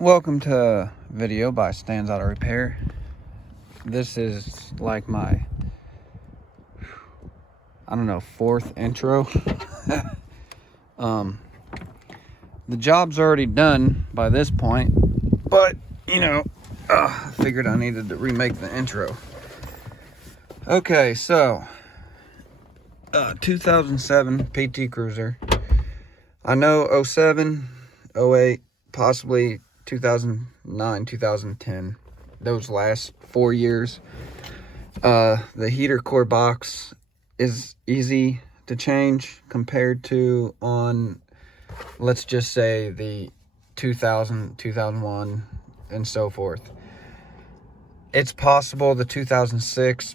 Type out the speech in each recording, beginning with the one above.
Welcome to video by Stands Auto Repair. This is like my, I don't know, fourth intro. The job's already done by this point, but I figured I needed to remake the intro. Okay, so 2007 PT Cruiser. I know 07, 08, possibly 2009, 2010, those last 4 years. The heater core box is easy to change compared to on, let's just say, the 2000, 2001, and so forth. It's possible the 2006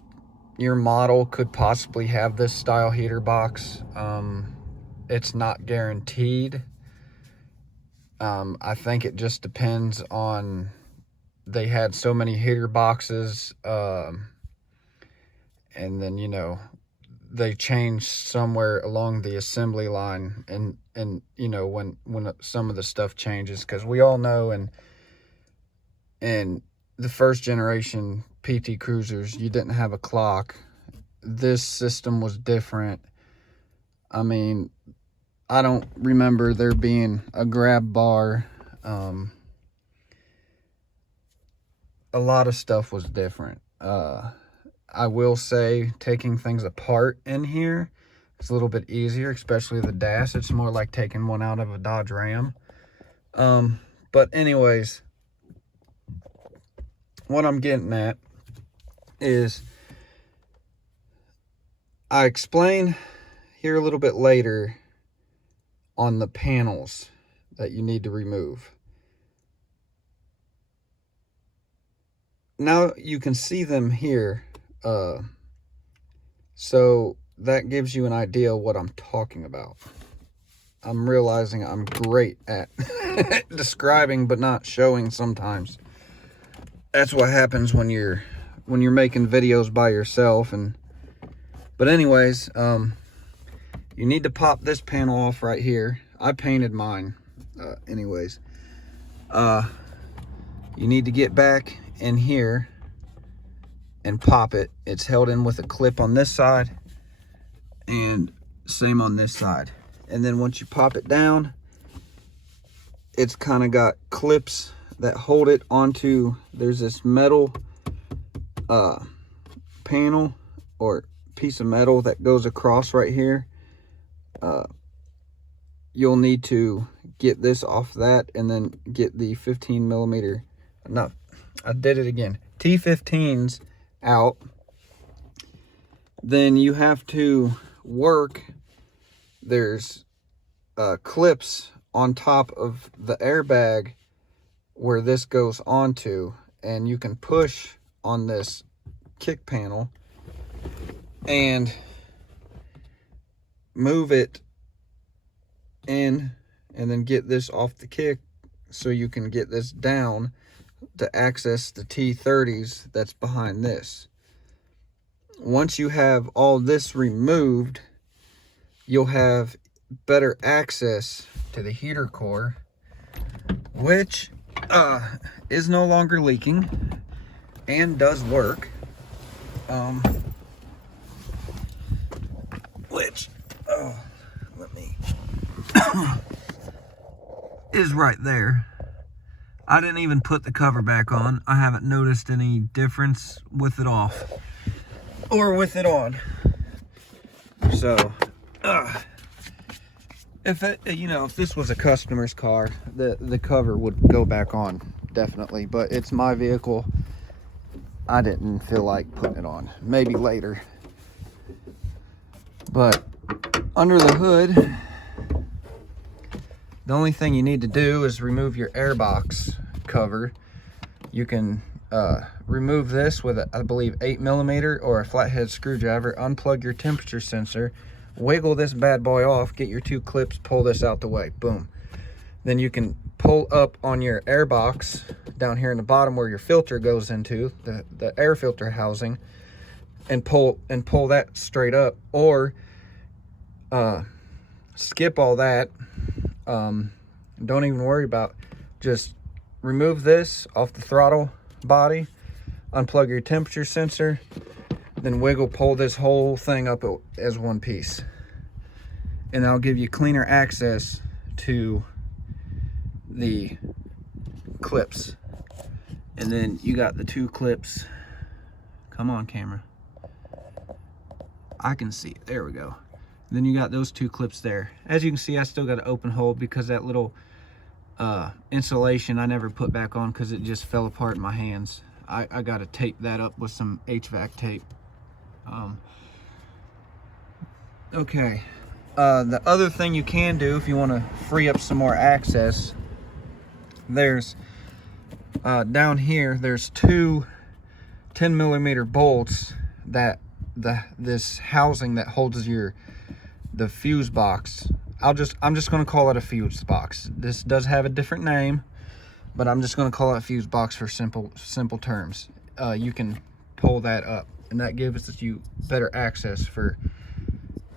your model could possibly have this style heater box. It's not guaranteed. I think it just depends on, they had so many heater boxes, and then they changed somewhere along the assembly line, and when some of the stuff changes, because we all know in the first generation PT Cruisers, you didn't have a clock. This system was different. I mean, I don't remember there being a grab bar. A lot of stuff was different. I will say taking things apart in here is a little bit easier, especially the dash. It's more like taking one out of a Dodge Ram. But anyways, what I'm getting at is, I explain here a little bit later on the panels that you need to remove. Now you can see them here, so that gives you an idea of what I'm talking about. I'm realizing I'm great at describing but not showing sometimes. That's what happens when you're making videos by yourself. But anyways, you need to pop this panel off right here. I painted mine. Anyways, you need to get back in here and pop it. It's held in with a clip on this side, and same on this side. And then once you pop it down, it's kind of got clips that hold it onto, there's this metal panel or piece of metal that goes across right here. You'll need to get this off that, and then get the 15 millimeter, no, I did it again, T15s out. Then you have to work, there's clips on top of the airbag where this goes onto, and you can push on this kick panel and move it in, and then get this off the kick so you can get this down to access the T30s that's behind this. Once you have all this removed, you'll have better access to the heater core, which is no longer leaking and does work. Let me is right there. I didn't even put the cover back on. I haven't noticed any difference with it off or with it on. So if this was a customer's car, the cover would go back on, definitely. But it's my vehicle. I didn't feel like putting it on. Maybe later. But under the hood, the only thing you need to do is remove your airbox cover. You can remove this with I believe 8 millimeter or a flathead screwdriver. Unplug your temperature sensor, wiggle this bad boy off, get your two clips, pull this out the way, boom. Then you can pull up on your airbox down here in the bottom where your filter goes into, the air filter housing, and pull that straight up, or skip all that. Don't even worry about, just remove this off the throttle body, unplug your temperature sensor, then pull this whole thing up as one piece. And that'll give you cleaner access to the clips. And then you got the two clips. Come on, camera. I can see it. There we go. Then you got those two clips there. As you can see, I still got an open hole because that little insulation I never put back on because it just fell apart in my hands. I got to tape that up with some HVAC tape. Okay. The other thing you can do if you want to free up some more access, there's down here, there's two 10mm bolts that this housing that holds the fuse box. I'm just going to call it a fuse box. This does have a different name, but I'm just going to call it a fuse box for simple terms. You can pull that up, and that gives you better access for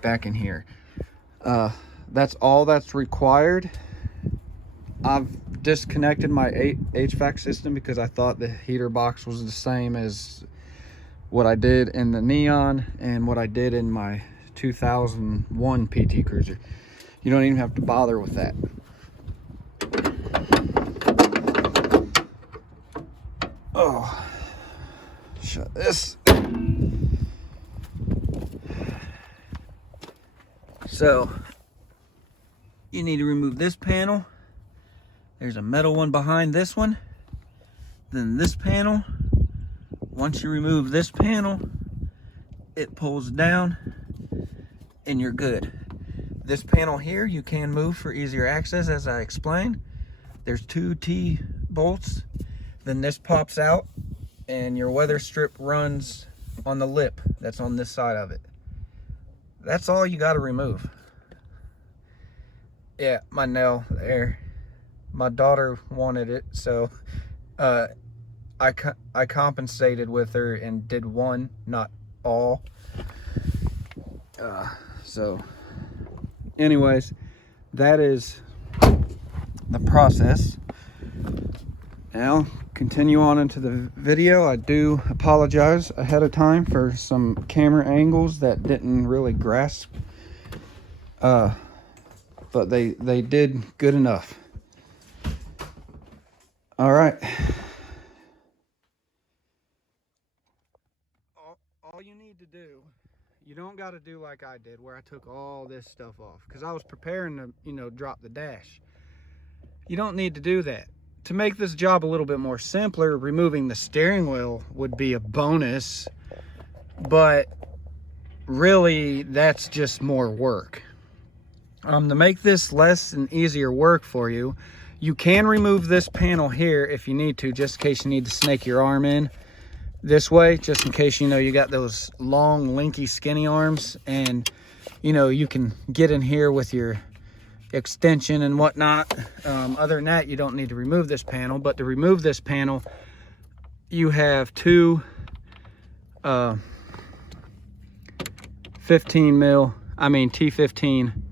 back in here. That's all that's required. I've disconnected my HVAC system because I thought the heater box was the same as what I did in the Neon and what I did in my 2001 PT Cruiser. You don't even have to bother with that. Oh, shut this. So you need to remove this panel. There's a metal one behind this one. Then this panel. Once you remove this panel, it pulls down and you're good. This panel here you can move for easier access, as I explained. There's two T bolts. Then this pops out and your weather strip runs on the lip that's on this side of it. That's all you got to remove. Yeah, my nail there. My daughter wanted it, so I compensated with her and did one, not all. So anyways, that is the process. Now continue on into the video. I do apologize ahead of time for some camera angles that didn't really grasp, but they did good enough. All right. All you need to do, you don't got to do like I did where I took all this stuff off because I was preparing to, drop the dash. You don't need to do that. To make this job a little bit more simpler, removing the steering wheel would be a bonus, but really that's just more work. To make this less and easier work for you, you can remove this panel here if you need to, just in case you need to snake your arm in this way, just in case you got those long, lanky, skinny arms, and you can get in here with your extension and whatnot. Other than that, you don't need to remove this panel. But to remove this panel, you have two T15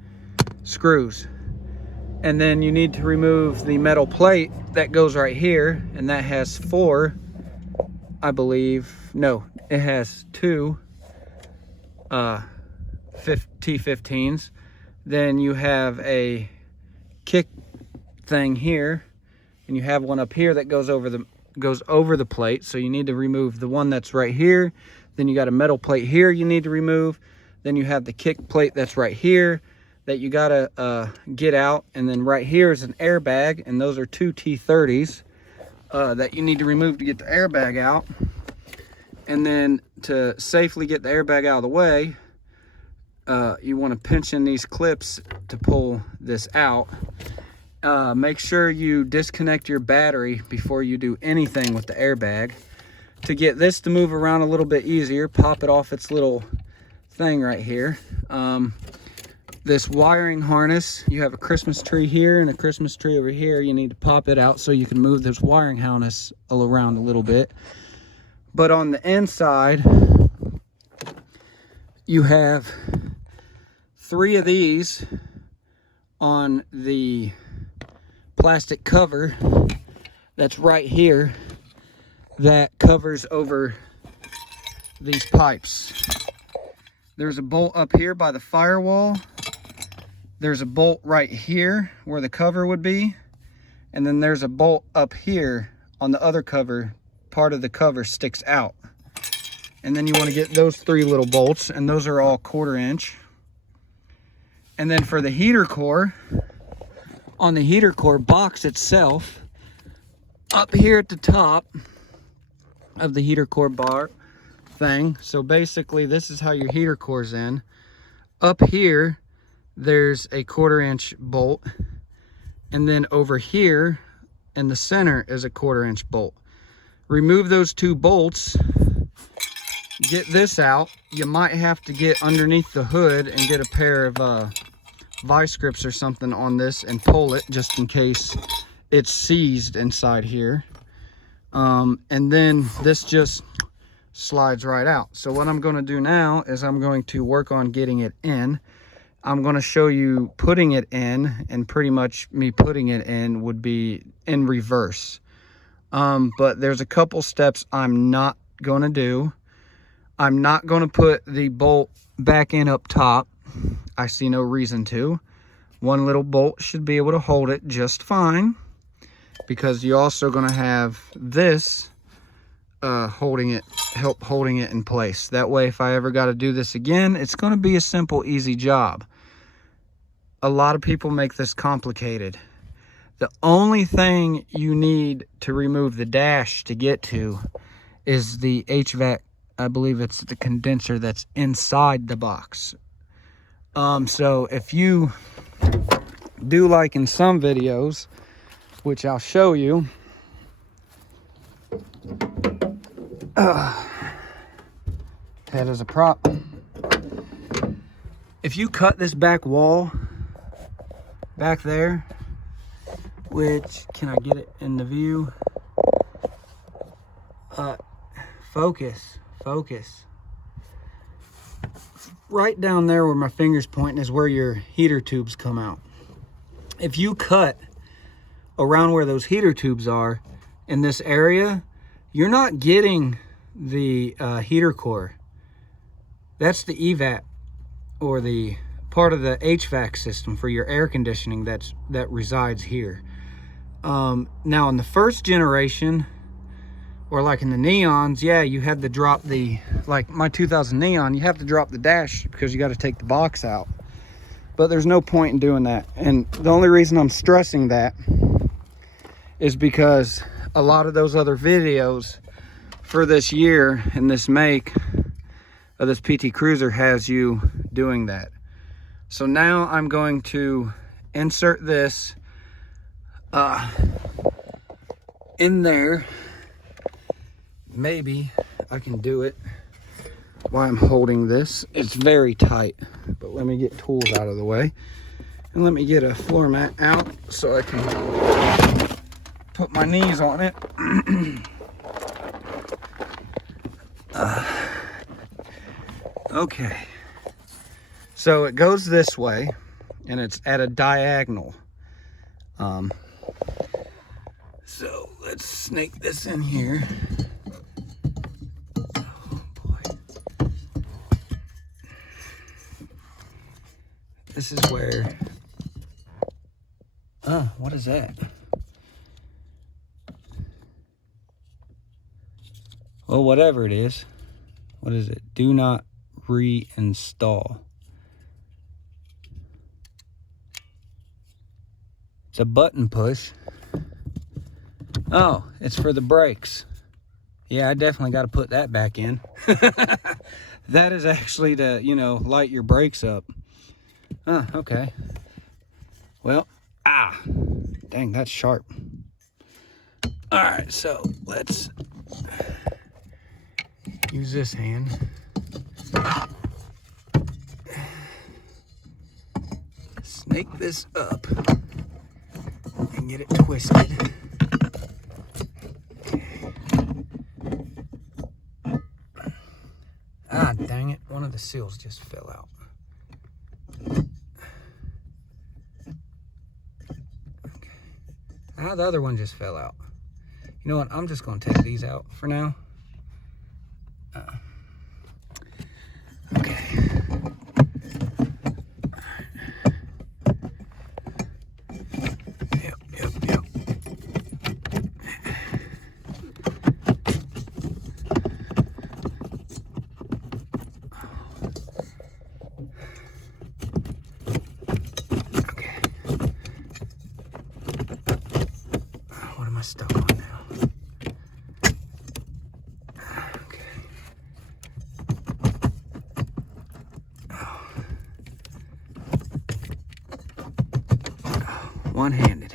screws, and then you need to remove the metal plate that goes right here, and that has four, I believe. No, it has two T15s. Then you have a kick thing here, and you have one up here that goes over the plate. So you need to remove the one that's right here. Then you got a metal plate here you need to remove. Then you have the kick plate that's right here that you gotta get out. And then right here is an airbag, and those are two T30s that you need to remove to get the airbag out. And then to safely get the airbag out of the way, you want to pinch in these clips to pull this out. Make sure you disconnect your battery before you do anything with the airbag. To get this to move around a little bit easier, pop it off its little thing right here. This wiring harness, you have a Christmas tree here and a Christmas tree over here. You need to pop it out so you can move this wiring harness around a little bit. But on the inside, you have three of these on the plastic cover that's right here that covers over these pipes. There's a bolt up here by the firewall. There's a bolt right here where the cover would be. And then there's a bolt up here on the other cover. Part of the cover sticks out. And then you want to get those 3 little bolts, and those are all 1/4 inch. And then for the heater core, on the heater core box itself, up here at the top of the heater core bar thing, so basically this is how your heater core's in. Up here, there's a 1/4 inch bolt, and then over here in the center is a 1/4 inch bolt. Remove those 2 bolts, get this out. You might have to get underneath the hood and get a pair of vice grips or something on this and pull it just in case it's seized inside here. And then this just slides right out. So what I'm going to do now is I'm going to work on getting it in. I'm going to show you putting it in, and pretty much me putting it in would be in reverse. But there's a couple steps I'm not going to do. I'm not going to put the bolt back in up top. I see no reason to. One little bolt should be able to hold it just fine, because you're also going to have this help holding it in place. That way, if I ever got to do this again, it's going to be a simple, easy job. A lot of people make this complicated. The only thing you need to remove the dash to get to is the HVAC. I believe it's the condenser that's inside the box. So if you do like in some videos, which I'll show you, head as a prop. If you cut this back wall back there, which, can I get it in the view? Focus. Right down there where my finger's pointing is where your heater tubes come out. If you cut around where those heater tubes are in this area, you're not getting the heater core. That's the EVAP, or the part of the HVAC system for your air conditioning that resides here. Now in the first generation, or like in the Neons, yeah, you had to drop the, like my 2000 Neon, you have to drop the dash because you got to take the box out. But there's no point in doing that. And the only reason I'm stressing that is because a lot of those other videos for this year and this make of this PT Cruiser has you doing that. So now I'm going to insert this in there. Maybe I can do it while I'm holding this. It's very tight, but let me get tools out of the way, and let me get a floor mat out so I can put my knees on it. Okay, so it goes this way, and it's at a diagonal. So let's snake this in here. This is where, what is that? Well, whatever it is. What is it? Do not reinstall. It's a button push. Oh, it's for the brakes. Yeah, I definitely got to put that back in. That is actually to, light your brakes up. Okay. Well, dang, that's sharp. All right, so let's use this hand. Snake this up and get it twisted. Dang it, one of the seals just fell out. The other one just fell out. You know what? I'm just going to take these out for now. Okay. Yep. Okay. What am I stuck on now? Okay. One-handed.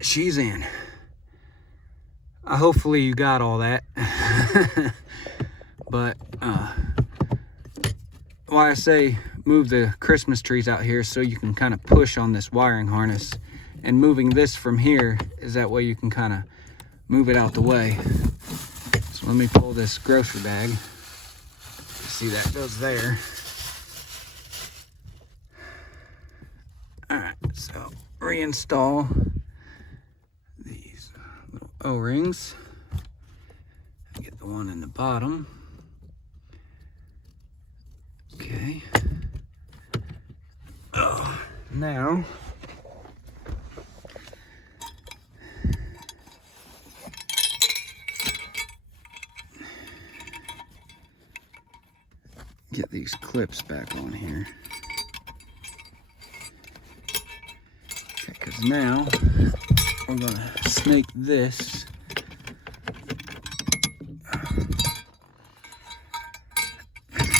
She's in. Hopefully you got all that. But why I say move the Christmas trees out here so you can kind of push on this wiring harness, and moving this from here is that way you can kind of move it out the way. So let me pull this grocery bag. See, that goes there. Alright, so reinstall these little O-rings. Get the one in the bottom. Okay. Oh, now get these clips back on here. Okay, because now we're gonna snake this.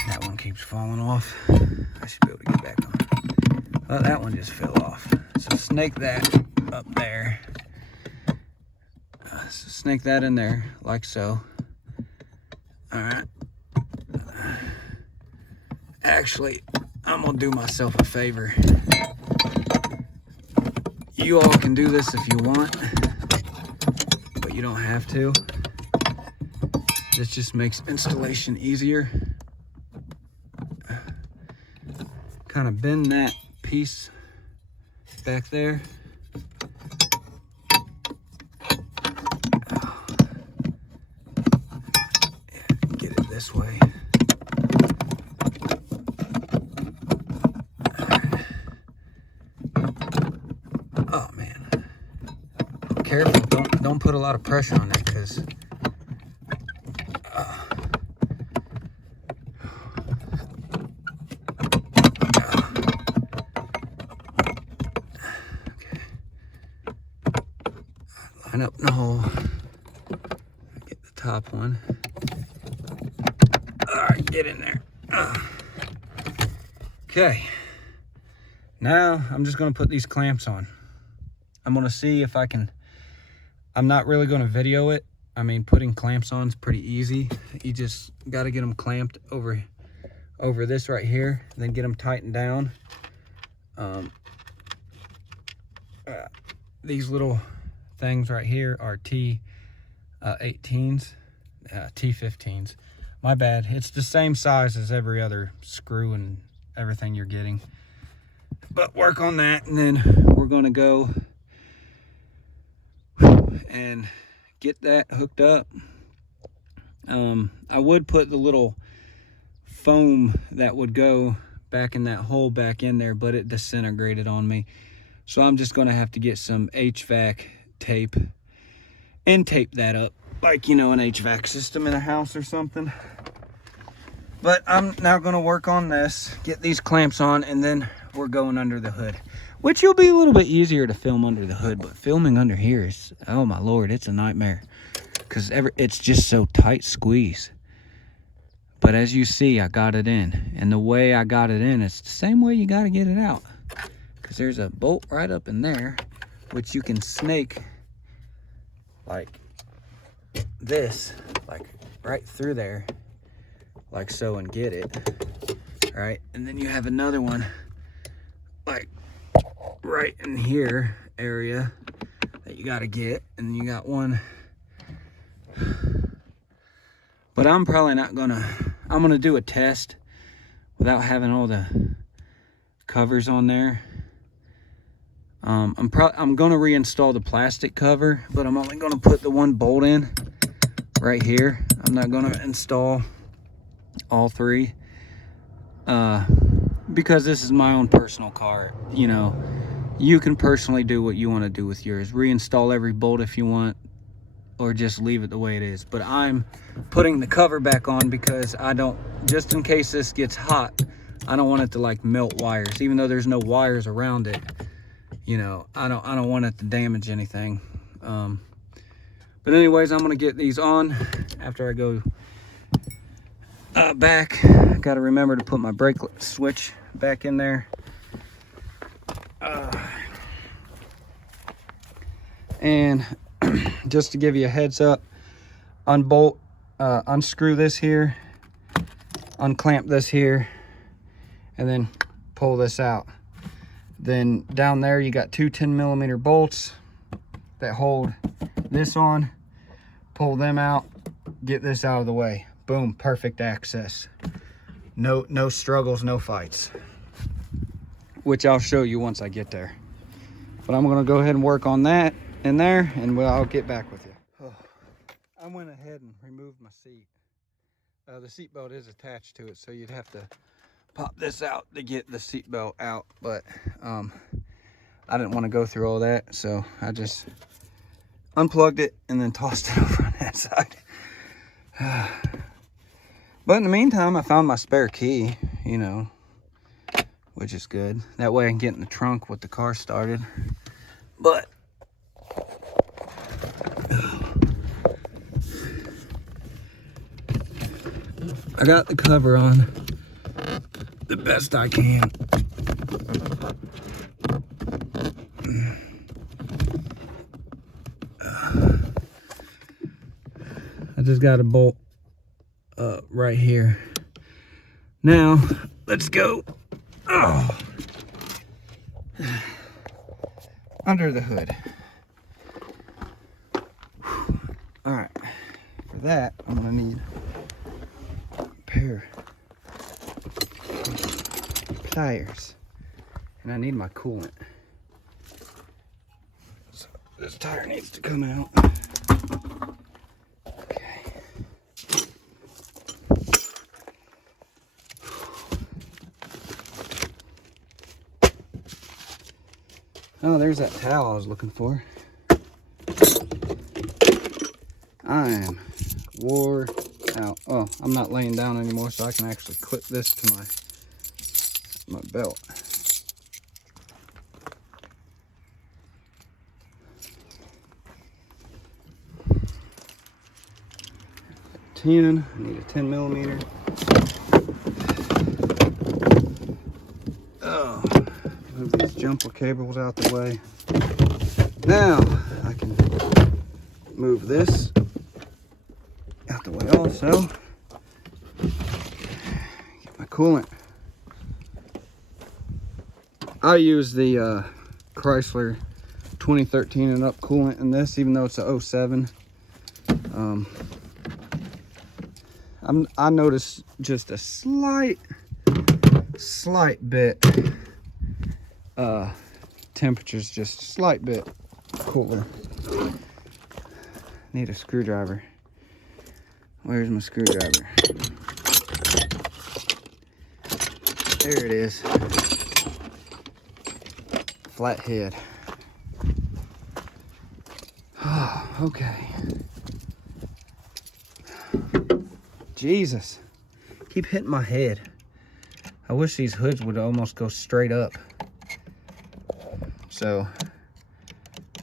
That one keeps falling off. I should be able to get back on. Well, that one just fell off. So snake that up there. So snake that in there like so. All right. Actually, I'm gonna do myself a favor. You all can do this if you want, but you don't have to. This just makes installation easier. Kind of bend that piece back there. Yeah, get it this way. Oh man, careful! Don't put a lot of pressure on that, because line up in the hole. Get the top one. All right, get in there. Okay. Now I'm just gonna put these clamps on. I'm gonna see if I can. I'm not really gonna video it. I mean, putting clamps on is pretty easy. You just gotta get them clamped over this right here, and then get them tightened down. These little things right here are T18s, T15s. My bad. It's the same size as every other screw and everything you're getting. But work on that, and then we're gonna go and get that hooked up. I would put the little foam that would go back in that hole back in there, but it disintegrated on me. So I'm just gonna have to get some HVAC tape and tape that up, like, you know, an HVAC system in a house or something. But I'm now gonna work on this, get these clamps on, and then we're going under the hood, which will be a little bit easier to film under the hood, but filming under here is, oh my Lord, it's a nightmare, because it's just so tight squeeze. But as you see, I got it in, and the way I got it in, it's the same way you got to get it out, because there's a bolt right up in there, which you can snake like this, like right through there, like so, and get it. All right, and then you have another one like right in here area that you got to get, and you got one. But I'm probably not gonna, I'm gonna do a test without having all the covers on there. I'm going to reinstall the plastic cover, but I'm only going to put the one bolt in right here. I'm not going to install all three because this is my own personal car. You know, you can personally do what you want to do with yours. Reinstall every bolt if you want, or just leave it the way it is. But I'm putting the cover back on because I don't, just in case this gets hot, I don't want it to like melt wires, even though there's no wires around it. You know, I don't want it to damage anything. But anyways, I'm gonna get these on after I go back. I gotta remember to put my brake switch back in there. And just to give you a heads up, unscrew this here, unclamp this here, and then pull this out. Then down there you got two 10mm bolts that hold this on. Pull them out, get this out of the way. Boom, perfect access. No struggles, no fights. Which I'll show you once I get there. But I'm gonna go ahead and work on that in there, and I'll get back with you. Oh, I went ahead and removed my seat. The seat belt is attached to it, so you'd have to pop this out to get the seat belt out, but I didn't want to go through all that, so I just unplugged it and then tossed it over on that side. But in the meantime, I found my spare key, you know, which is good. That way I can get in the trunk with the car started. But I got the cover on the best I can. I just got a bolt right here. Now, let's go. Oh. Under the hood. All right, for that, I'm gonna need a pair of pliers, and I need my coolant. So this tire needs to come out. Okay. Oh, there's that towel I was looking for. I am wore out. Oh, I'm not laying down anymore, so I can actually clip this to my belt. I need a 10mm. Oh, move these jumper cables out the way. Now I can move this out the way also. Get my coolant. I use the Chrysler 2013 and up coolant in this, even though it's a 07. I noticed just a slight bit temperature's just a slight bit cooler. Need a screwdriver. Where's my screwdriver? There it is. Flathead. Oh, okay. Jesus, keep hitting my head. I wish these hoods would almost go straight up. So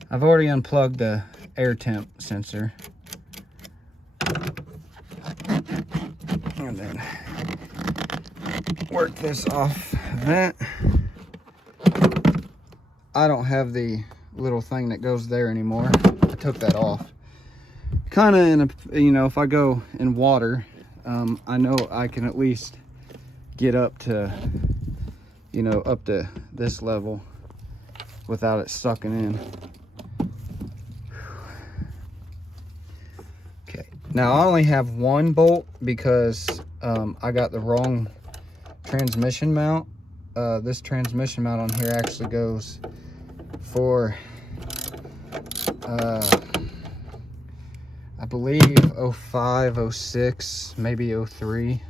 I've already unplugged the air temp sensor. And then work this off of that. I don't have the little thing that goes there anymore. I took that off. Kind of in a, you know, if I go in water, I know I can at least get up to, you know, up to this level without it sucking in. Okay, now I only have one bolt because I got the wrong transmission mount. This transmission mount on here actually goes for I believe 05, 06, maybe 03.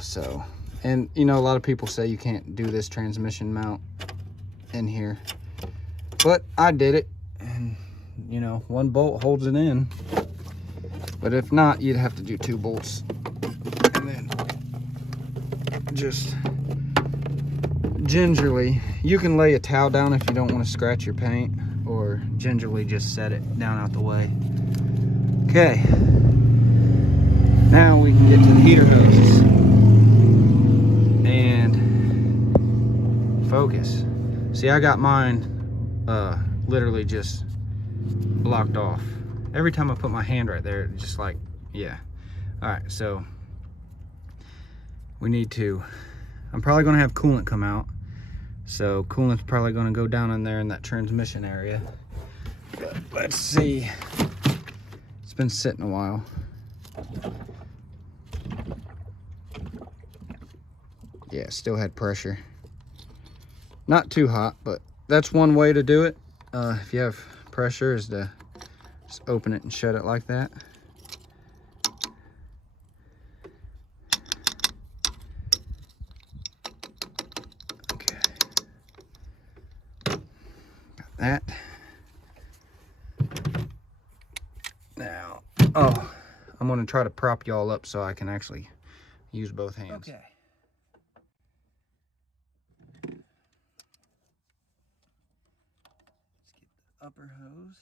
So, and you know, a lot of people say you can't do this transmission mount in here, but I did it, and you know, one bolt holds it in. But if not, you'd have to do 2 bolts, and then just gingerly, you can lay a towel down if you don't want to scratch your paint, or gingerly just set it down out the way. Okay, now we can get to the heater hoses and focus. See, I got mine literally just blocked off. Every time I put my hand right there, it's just like, yeah. All right, so we need to, I'm probably gonna have coolant come out. So coolant's probably gonna go down in there in that transmission area. But let's see. It's been sitting a while. Yeah, still had pressure. Not too hot, but that's one way to do it. If you have pressure, is to just open it and shut it like that. Okay. Got that. Now, oh, I'm gonna try to prop y'all up so I can actually use both hands. Okay. Let's get the upper hose,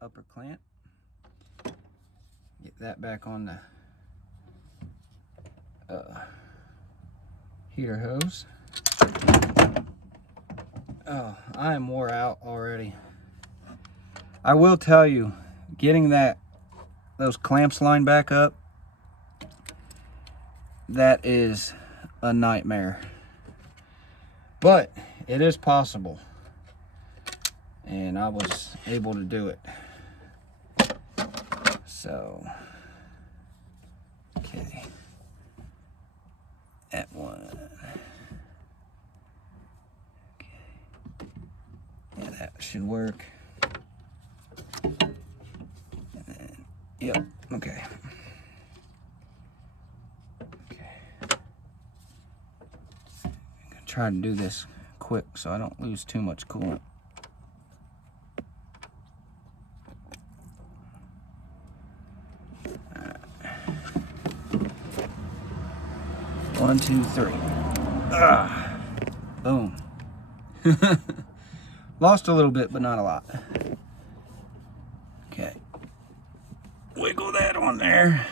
upper clamp. Get that back on the heater hose. Oh, I am wore out already. I will tell you, getting those clamps lined back up, that is a nightmare. But it is possible, and I was able to do it. So, okay, that one. Okay, yeah, that should work. And then, yep, okay. I'm gonna try to do this quick so I don't lose too much coolant. One, two, three. Boom. Lost a little bit, but not a lot. Okay. Wiggle that on there.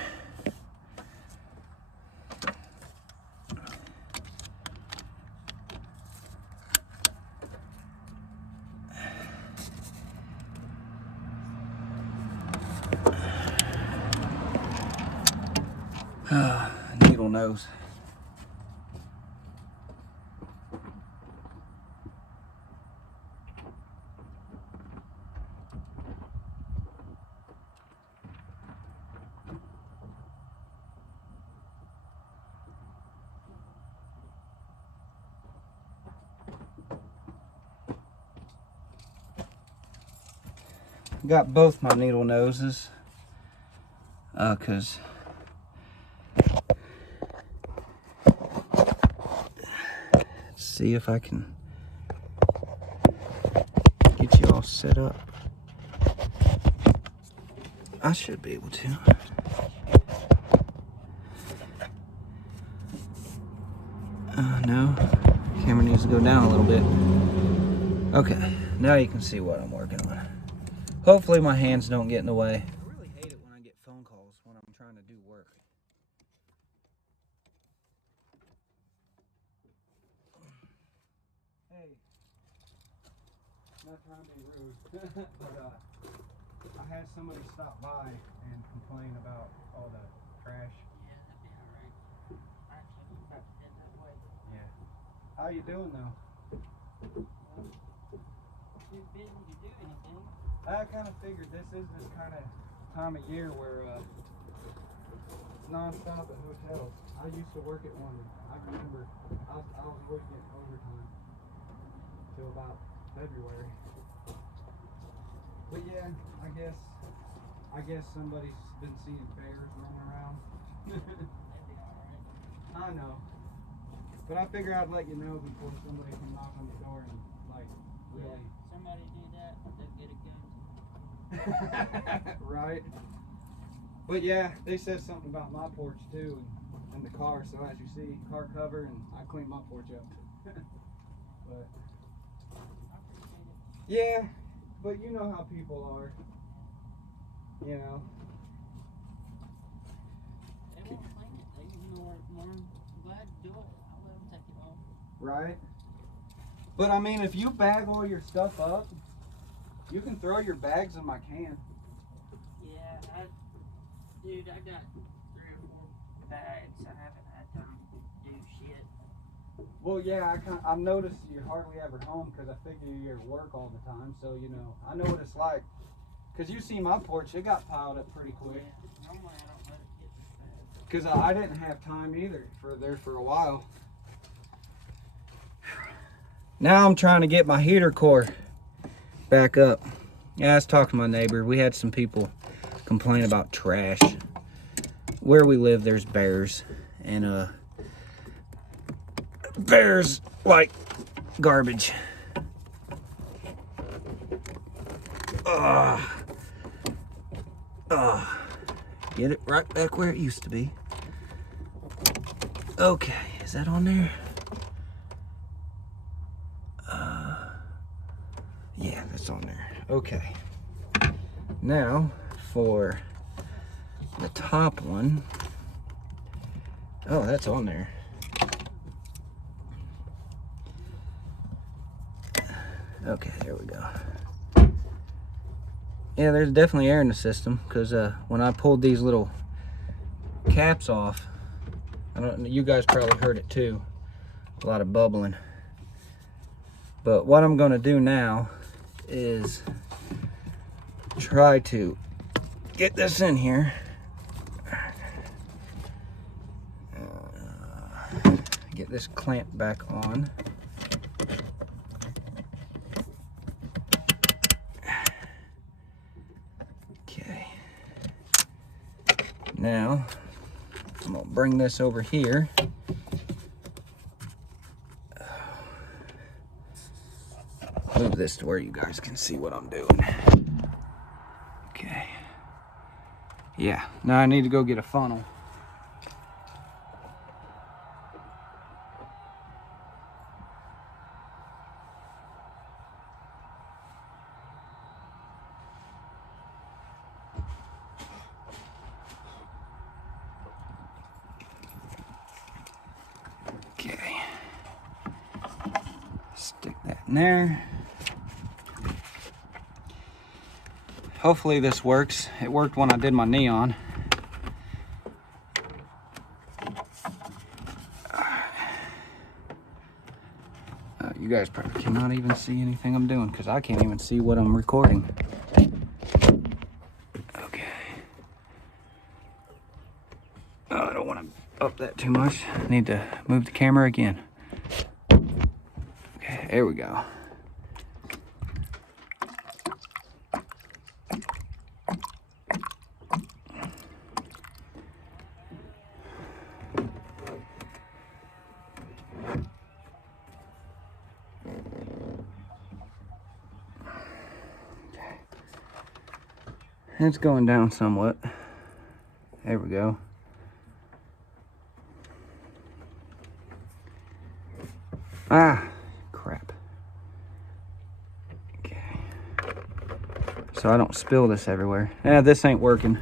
Needle nose. Got both my needle noses, cause let's see if I can get you all set up. I should be able to. No, camera needs to go down a little bit. Okay, now you can see what I'm working on. Hopefully my hands don't get in the way. I really hate it when I get phone calls when I'm trying to do work. Hey, not trying to be rude, but I had somebody stop by and complain about all the trash. Yeah, that'd be alright. Actually, head that way. Yeah. How you doing though? Too busy to do anything. I kind of figured this is this kind of time of year where it's non-stop at hotels. I used to work at one. I remember I was always getting overtime till about February. But yeah, I guess somebody's been seeing bears running around. I know. But I figure I'd let you know before somebody can knock on the door and like really. Yeah, somebody do that, they'll get a gun. Right. But yeah, they said something about my porch too and the car. So as you see, car cover, and I cleaned my porch up. But yeah, but you know how people are. You know. They won't clean it. They more glad to do it. I'll let them take it off. Right. But I mean, if you bag all your stuff up, you can throw your bags in my can. Yeah, dude, I got 3 or 4 bags. I haven't had time to do shit. Well, yeah, I've noticed you're hardly ever home because I figure you're at work all the time. So, you know, I know what it's like. Because you see my porch, it got piled up pretty quick. Yeah, normally I don't let it get this bad. Because I didn't have time either for a while. Now I'm trying to get my heater core back up. Yeah, I was talking to my neighbor. We had some people complain about trash. Where we live, there's bears. And bears like garbage. Get it right back where it used to be. Okay, is that on there? Yeah, that's on there. Okay. Now for the top one. Oh, that's on there. Okay, there we go. Yeah, there's definitely air in the system because when I pulled these little caps off, you guys probably heard it too. A lot of bubbling. But what I'm going to do now is try to get this in here. Get this clamp back on. Okay. Now, I'm going to bring this over here. Move this to where you guys can see what I'm doing. Okay. Yeah, now I need to go get a funnel. Okay. Stick that in there. Hopefully this works. It worked when I did my neon. You guys probably cannot even see anything I'm doing because I can't even see what I'm recording. Okay. Oh, I don't want to up that too much. I need to move the camera again. Okay, there we go. It's going down somewhat. There we go. Ah, crap. Okay. So I don't spill this everywhere. Yeah, this ain't working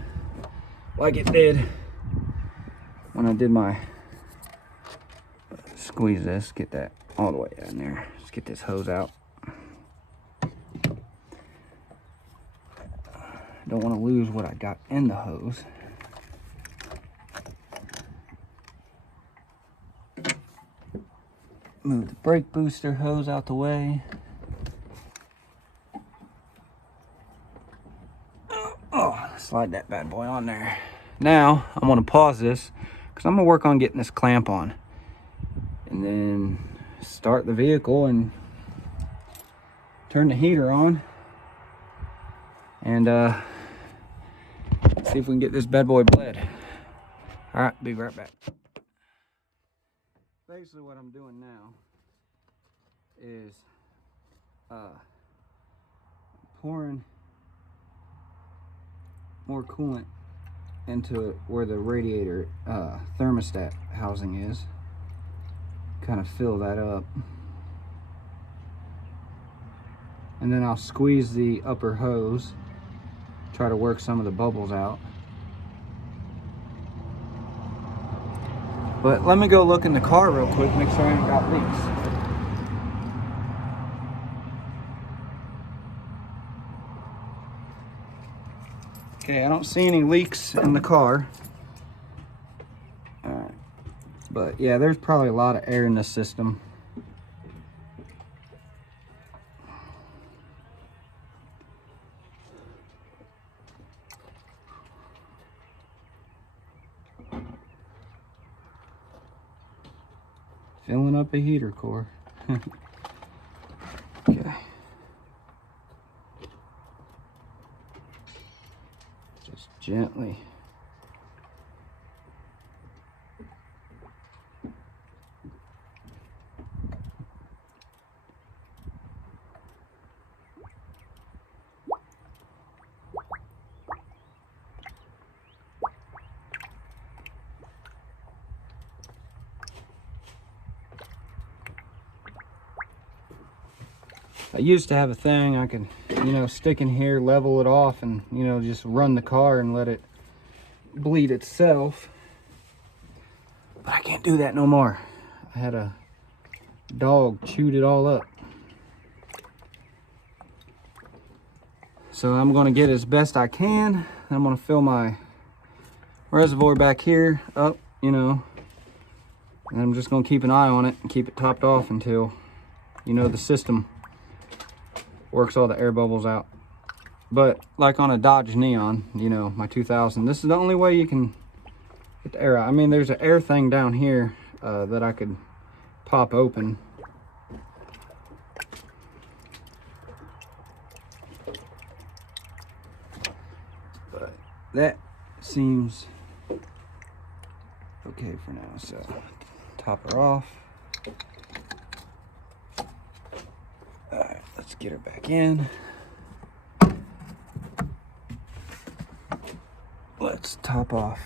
like it did when I did my... Squeeze this, get that all the way down there. Let's get this hose out. Don't want to lose what I got in the hose. Move the brake booster hose out the way. Oh, slide that bad boy on there. Now, I'm going to pause this because I'm going to work on getting this clamp on. And then start the vehicle and turn the heater on and see if we can get this bad boy bled. All right, be right back. Basically what I'm doing now is pouring more coolant into where the radiator thermostat housing is. Kind of fill that up. And then I'll squeeze the upper hose, try to work some of the bubbles out. But let me go look in the car real quick, make sure I ain't got leaks. Okay, I don't see any leaks in the car. Alright. But yeah, there's probably a lot of air in the system. Filling up a heater core. Okay. Just gently. I used to have a thing I could, you know, stick in here, level it off, and, you know, just run the car and let it bleed itself. But I can't do that no more. I had a dog chewed it all up. So I'm going to get as best I can. I'm going to fill my reservoir back here up, you know, and I'm just going to keep an eye on it and keep it topped off until, you know, the system works all the air bubbles out. But like on a Dodge Neon, you know, my 2000, this is the only way you can get the air out. I mean, there's an air thing down here that I could pop open. But that seems okay for now. So top her off. All right, let's get her back in. Let's top off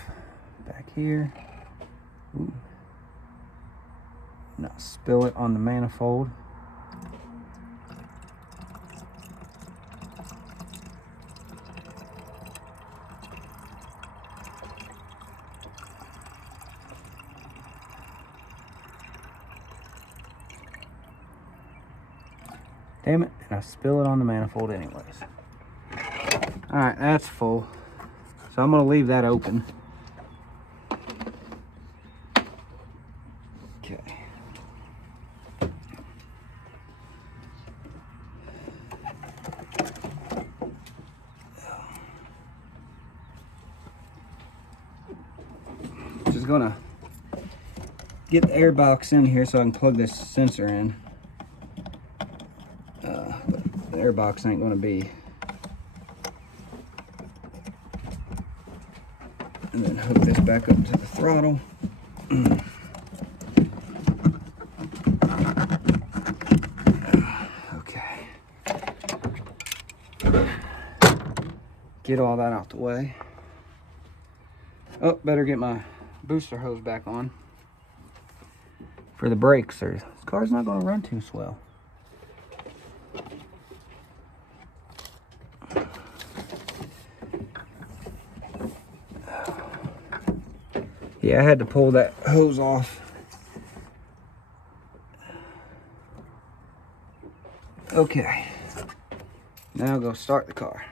back here. Ooh. Now spill it on the manifold. Damn it, and I spill it on the manifold anyways. All right, that's full. So I'm gonna leave that open. Okay. Just gonna get the air box in here so I can plug this sensor in. But the air box ain't gonna be. And then hook this back up to the throttle. Okay. Get all that out the way. Oh, better get my booster hose back on for the brakes. This car's not going to run too swell. Yeah, I had to pull that hose off. Okay. Now I'll go start the car.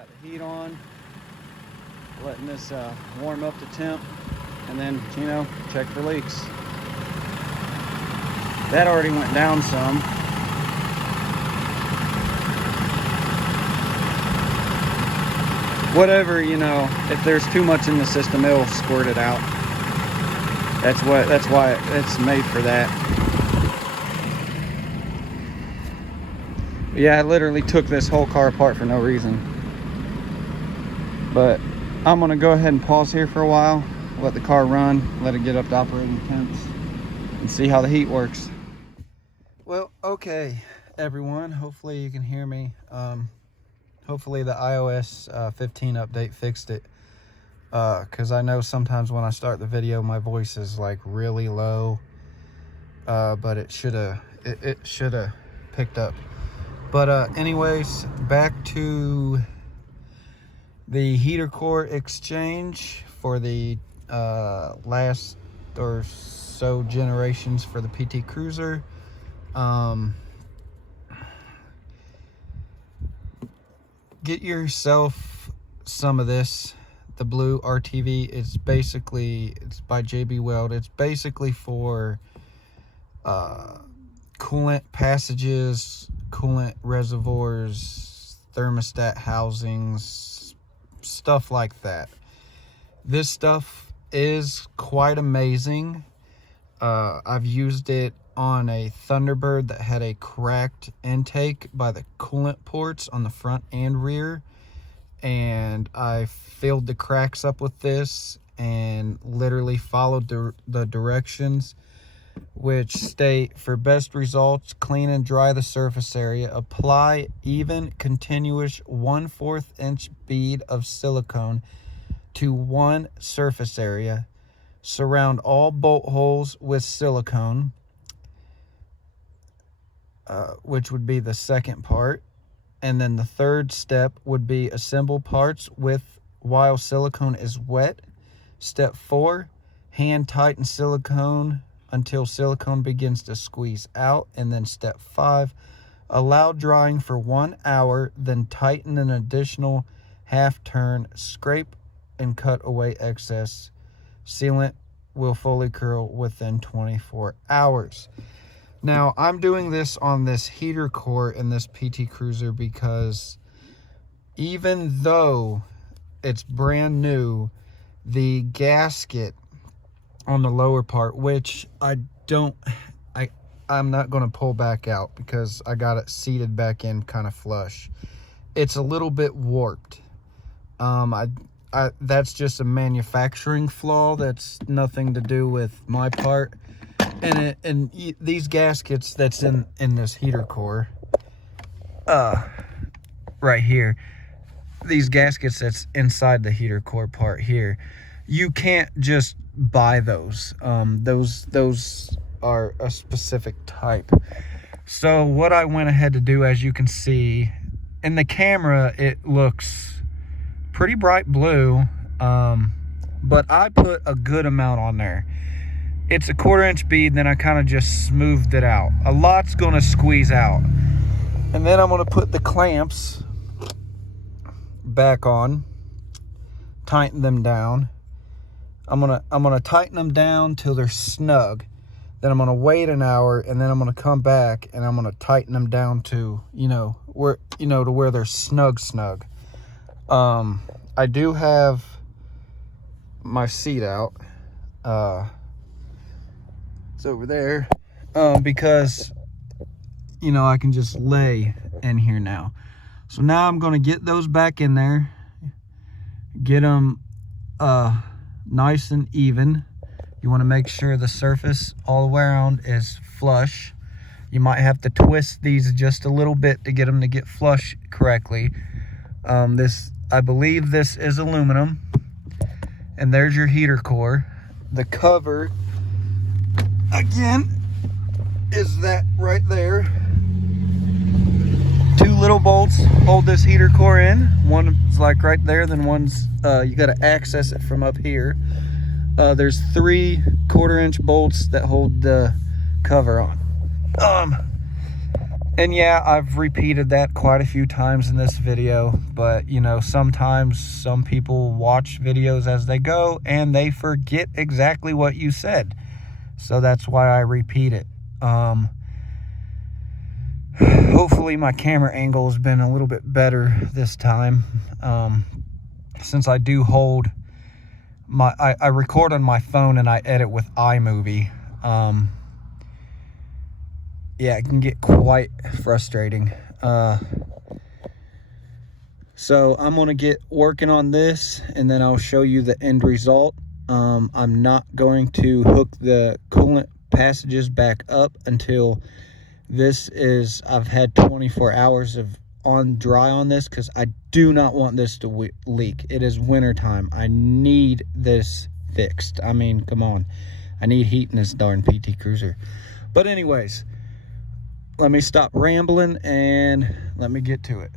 Got the heat on, letting this warm up to temp, and then, you know, check for leaks. That already went down some. Whatever, you know, if there's too much in the system, it'll squirt it out. That's why it's made for that. Yeah, I literally took this whole car apart for no reason. But I'm gonna go ahead and pause here for a while, let the car run, let it get up to operating temps, and see how the heat works. Well, okay, everyone, hopefully you can hear me. Hopefully the iOS 15 update fixed it, because I know sometimes when I start the video my voice is like really low, but it should have picked up. But anyways, back to the heater core exchange for the last or so generations for the PT Cruiser. Get yourself some of this, the blue RTV. It's by JB Weld. It's basically for coolant passages, coolant reservoirs, thermostat housings, stuff like that. This stuff is quite amazing. I've used it on a Thunderbird that had a cracked intake by the coolant ports on the front and rear, and I filled the cracks up with this and literally followed the directions, which state: for best results, clean and dry the surface area, apply even continuous 1/4 inch bead of silicone to one surface area, surround all bolt holes with silicone, which would be the second part, and then the third step would be assemble parts while silicone is wet. Step 4, hand tighten silicone until silicone begins to squeeze out. And then step 5, allow drying for 1 hour, then tighten an additional half turn, scrape and cut away excess. Sealant will fully curl within 24 hours. Now, I'm doing this on this heater core in this PT Cruiser because even though it's brand new, the gasket on the lower part, which I'm not going to pull back out because I got it seated back in kind of flush. It's a little bit warped. That's just a manufacturing flaw. That's nothing to do with my part. And these gaskets that's in this heater core, right here, these gaskets that's inside the heater core part here, you can't just buy those. Those are a specific type. So what I went ahead to do, as you can see in the camera, it looks pretty bright blue, but I put a good amount on there. It's a 1/4 inch bead, then I kind of just smoothed it out. A lot's gonna squeeze out. And then I'm gonna put the clamps back on, tighten them down. I'm gonna tighten them down till they're snug. Then I'm gonna wait an hour, and then I'm gonna come back and I'm gonna tighten them down to, to where they're snug. I do have my seat out. It's over there, because I can just lay in here now. So now I'm going to get those back in there, get them nice and even. You want to make sure the surface all the way around is flush. You might have to twist these just a little bit to get them to get flush correctly. I believe this is aluminum, and there's your heater core. The cover, again, is that right there. 2 little bolts hold this heater core in. One's like right there, then one's you got to access it from up here. There's 3 1/4 inch bolts that hold the cover on. And yeah, I've repeated that quite a few times in this video, but you know, sometimes some people watch videos as they go and they forget exactly what you said. So that's why I repeat it. Hopefully my camera angle has been a little bit better this time. Since I do hold I record on my phone and I edit with iMovie. Yeah, it can get quite frustrating. So I'm gonna get working on this and then I'll show you the end result. I'm not going to hook the coolant passages back up until I've had 24 hours of on dry on this, because I do not want this to leak. It is winter time. I need this fixed. I mean, come on. I need heat in this darn PT Cruiser. But anyways, let me stop rambling and let me get to it.